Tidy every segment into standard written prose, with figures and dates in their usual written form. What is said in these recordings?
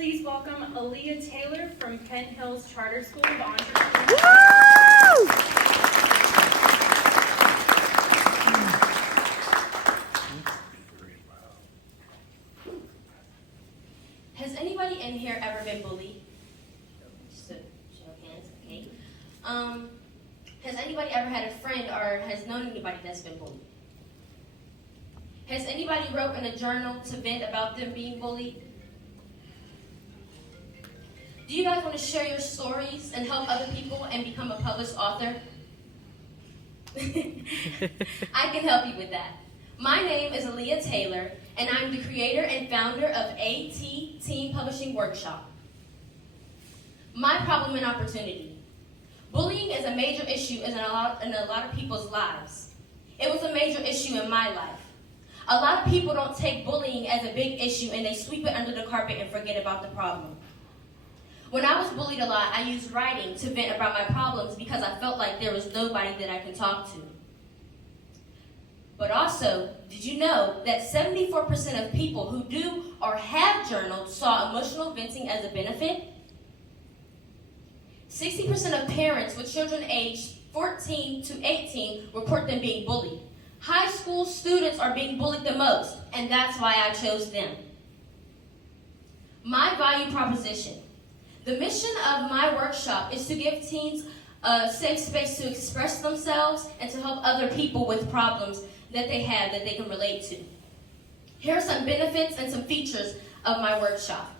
Please welcome Aaliyah Taylor from Kent Hills Charter School of Entrepreneurship. Woo! Has anybody in here ever been bullied? Just a show of hands, okay. Has anybody ever had a friend or has known anybody that's been bullied? Has anybody wrote in a journal to vent about them being bullied? Do you guys want to share your stories and help other people and become a published author? I can help you with that. My name is Aaliyah Taylor, and I'm the creator and founder of AT Teen Publishing Workshop. My problem and opportunity. Bullying is a major issue in a lot of people's lives. It was a major issue in my life. A lot of people don't take bullying as a big issue and they sweep it under the carpet and forget about the problem. When I was bullied a lot, I used writing to vent about my problems because I felt like there was nobody that I could talk to. But also, did you know that 74% of people who do or have journaled saw emotional venting as a benefit? 60% of parents with children aged 14 to 18 report them being bullied. High school students are being bullied the most, and that's why I chose them. My value proposition. The mission of my workshop is to give teens a safe space to express themselves and to help other people with problems that they have that they can relate to. Here are some benefits and some features of my workshop.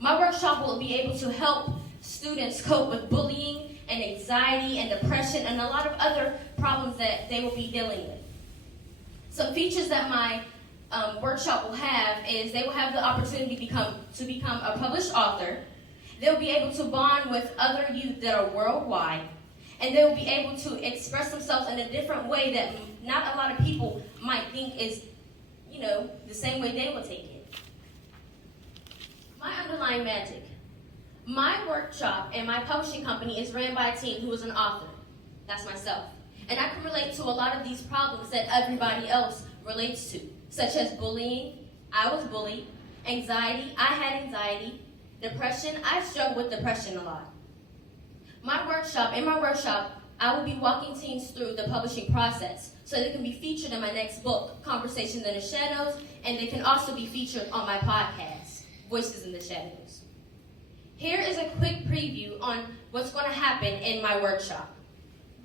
My workshop will be able to help students cope with bullying and anxiety and depression and a lot of other problems that they will be dealing with. Some features that my workshop will have is they will have the opportunity to become a published author. They'll be able to bond with other youth that are worldwide, and they'll be able to express themselves in a different way that not a lot of people might think is, the same way they will take it. My underlying magic. My workshop and my publishing company is ran by a teen who is an author. That's myself. And I can relate to a lot of these problems that everybody else relates to, such as bullying. I was bullied. Anxiety. I had anxiety. Depression, I struggle with depression a lot. In my workshop, I will be walking teens through the publishing process so they can be featured in my next book, Conversations in the Shadows, and they can also be featured on my podcast, Voices in the Shadows. Here is a quick preview on what's going to happen in my workshop.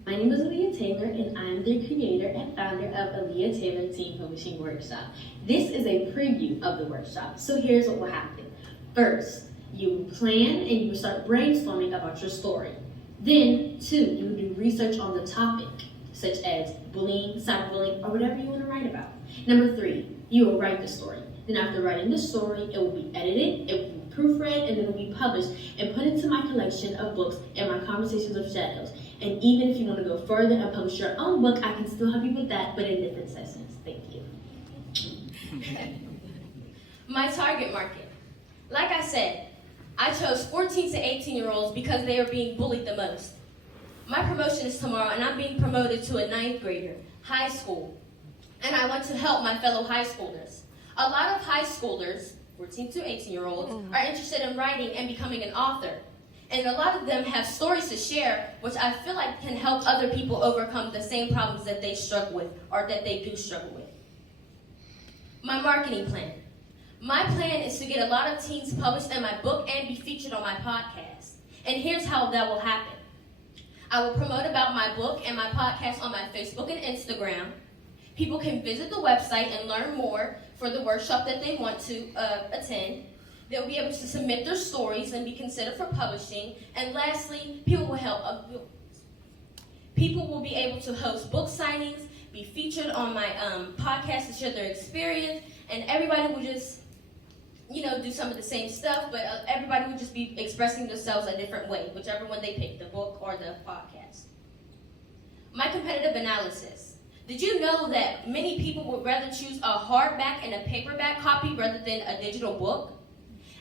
My name is Aaliyah Taylor, and I'm the creator and founder of Aaliyah Taylor Teen Publishing Workshop. This is a preview of the workshop, so here's what will happen. First, you plan and you start brainstorming about your story. Then, 2, you do research on the topic, such as bullying, cyberbullying, or whatever you want to write about. Number 3, you will write the story. Then after writing the story, it will be edited, it will be proofread, and then it will be published and put into my collection of books and my Conversations of Shadows. And even if you want to go further and publish your own book, I can still help you with that, but in different sessions. Thank you. My target market. Like I said, I chose 14 to 18-year-olds because they are being bullied the most. My promotion is tomorrow, and I'm being promoted to a 9th grader, high school. And I want to help my fellow high schoolers. A lot of high schoolers, 14 to 18-year-olds, are interested in writing and becoming an author. And a lot of them have stories to share, which I feel like can help other people overcome the same problems that they struggle with, or that they do struggle with. My marketing plan. My plan is to get a lot of teens published in my book and be featured on my podcast. And here's how that will happen. I will promote about my book and my podcast on my Facebook and Instagram. People can visit the website and learn more for the workshop that they want to attend. They'll be able to submit their stories and be considered for publishing. And lastly, people will be able to host book signings, be featured on my podcast to share their experience, and everybody will just do some of the same stuff, but everybody would just be expressing themselves a different way, whichever one they pick, the book or the podcast. My competitive analysis. Did you know that many people would rather choose a hardback and a paperback copy rather than a digital book?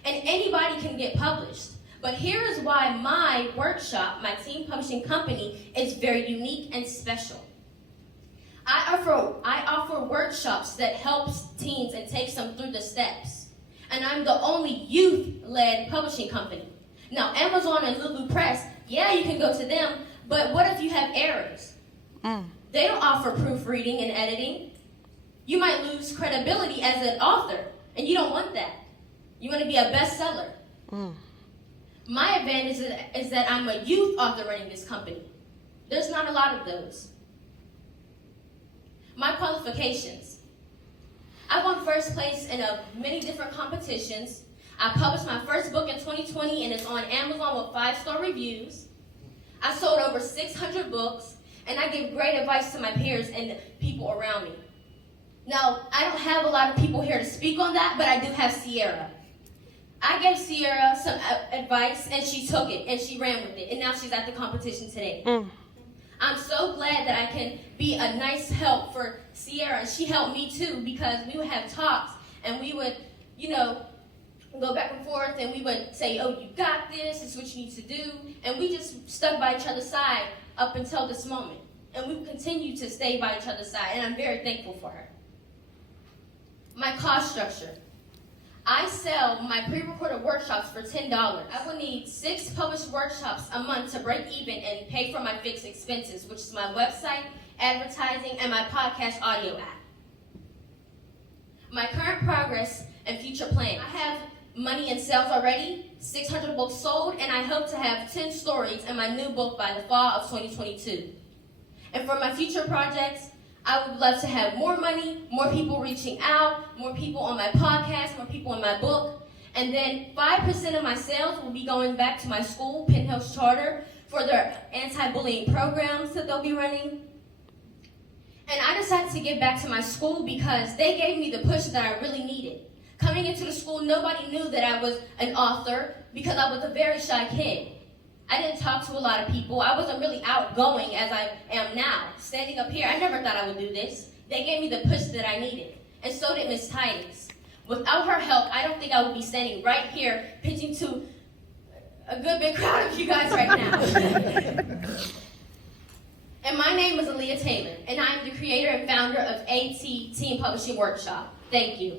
And anybody can get published. But here is why my workshop, my teen publishing company, is very unique and special. I offer workshops that helps teens and takes them through the steps. and I'm the only youth-led publishing company. Now, Amazon and Lulu Press, yeah, you can go to them, but what if you have errors? They don't offer proofreading and editing. You might lose credibility as an author, and you don't want that. You want to be a bestseller. My advantage is that I'm a youth author running this company. There's not a lot of those. My qualifications. I won first place in many different competitions. I published my first book in 2020, and it's on Amazon with 5-star reviews. I sold over 600 books, and I give great advice to my peers and people around me. Now, I don't have a lot of people here to speak on that, but I do have Sierra. I gave Sierra some advice, and she took it, and she ran with it, and now she's at the competition today. I'm so glad that I can be a nice help for Sierra, and she helped me too, because we would have talks, and we would, go back and forth, and we would say, oh, you got this is what you need to do, and we just stuck by each other's side up until this moment, and we continue to stay by each other's side, and I'm very thankful for her. My cost structure. I sell my pre-recorded workshops for $10. I will need 6 published workshops a month to break even and pay for my fixed expenses, which is my website, advertising, and my podcast audio app. My current progress and future plan. I have money in sales already, 600 books sold, and I hope to have 10 stories in my new book by the fall of 2022. And for my future projects, I would love to have more money, more people reaching out, more people on my podcast, more people in my book. And then 5% of my sales will be going back to my school, Penn Hills Charter, for their anti-bullying programs that they'll be running. And I decided to give back to my school because they gave me the push that I really needed. Coming into the school, nobody knew that I was an author because I was a very shy kid. I didn't talk to a lot of people. I wasn't really outgoing as I am now. Standing up here, I never thought I would do this. They gave me the push that I needed, and so did Miss Tidings. Without her help, I don't think I would be standing right here pitching to a good big crowd of you guys right now. And my name is Aaliyah Taylor, and I'm the creator and founder of AT Teen Publishing Workshop. Thank you.